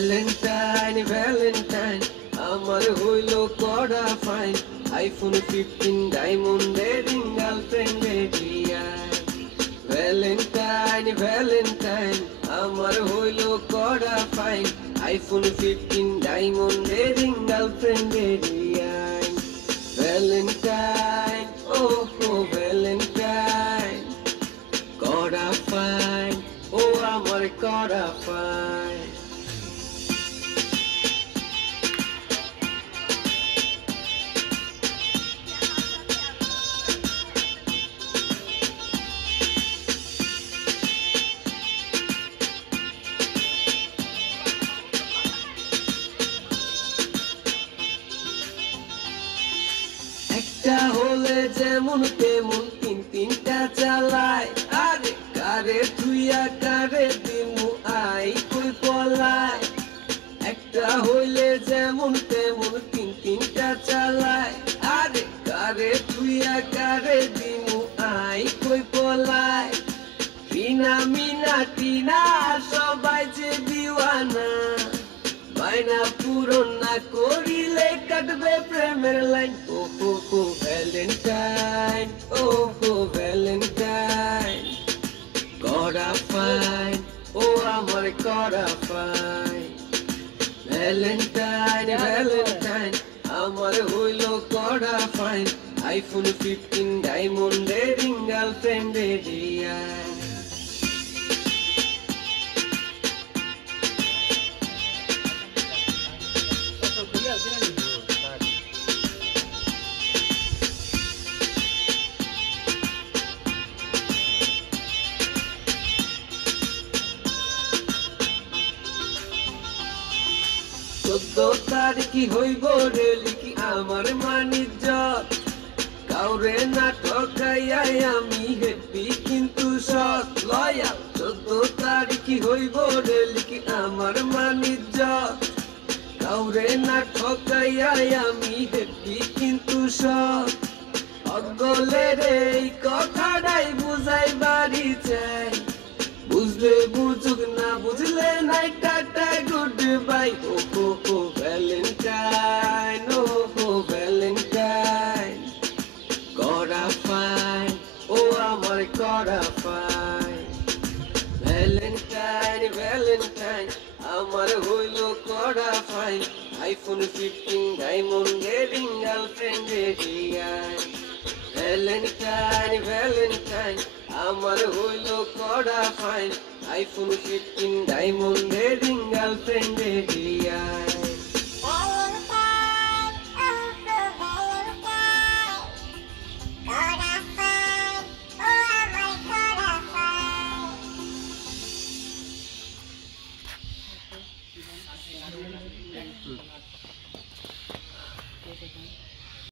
Valentine Valentine আমার হইল কড়া ফাইন, আইফোন 15 ডায়মন্ডের রিং গার্লফ্রেন্ডের ডিয়ার। ভ্যালেন্টাইন ভ্যালেন্টাইন আমার হইল কড়া ফাইন, আইফোন 15 ডায়মন্ডের রিং গার্লফ্রেন্ডের ডিয়ার। ভ্যালেন্টাইন ও ভ্যালেন্টাইন কড়া ফাইন, ও আমার কড়া ফাইন। একটা হলে যেমন তেমন তিন তিনটা চালায়, আরে কারে তুইয়া কারে দিমু আই কই পলায়। একটা হইলে যেমন তেমন তিন তিনটা চালায়, আরে কারে তুইয়া কারে দিমু আই কই পলায়। টিনা মিনা টিনা সবাই যে দিওয়ানা, বাইনা পূরণ না করিলে কাটবে প্রেমের লাইন। ও ভ্যালেন্টাইন ও ভ্যালেন্টাইন কড়া ফাইন, ও আমার কড়া ফাইন। ভ্যালেন্টাইন ভ্যালেন্টাইন আমার হইল কড়া ফাইন, আইফোন 15 ডায়মন্ডের রিং গার্লফ্রেন্ডের ডিয়ার। চোদ্দ তারিখই হইব রে লিখি আমার মানিজ্জত, কাউরে না ঠকাইয়াই আমি হেপি কিন্তু সৎ লয়াল। 14 তারিখই হইব রে লিখি আমার মানিজ্জত, কাউরে না ঠকাইয়াই আমি হেপি কিন্তু সৎ। অগলে রে এই কথাটাই বুঝাই বাড়ি চাই, বুঝলে বুঝুক না বুঝলে নাই টাটা গুড বাই। ও ভ্যালেন্টাইন ও ভ্যালেন্টাইন কড়া ফাইন, ও আমার কড়া ফাইন। ভ্যালেন্টাইন ভ্যালেন্টাইন আমার হইল কড়া ফাইন, আইফোন 15 ডায়মন্ডের রিং গার্লফ্রেন্ডের ডিয়ার। ভ্যালেন্টাইন ভ্যালেন্টাইন আমার হইল কড়া ফাইন, আইফোন 15 ডায়মন্ডের রিং গার্লফ্রেন্ডের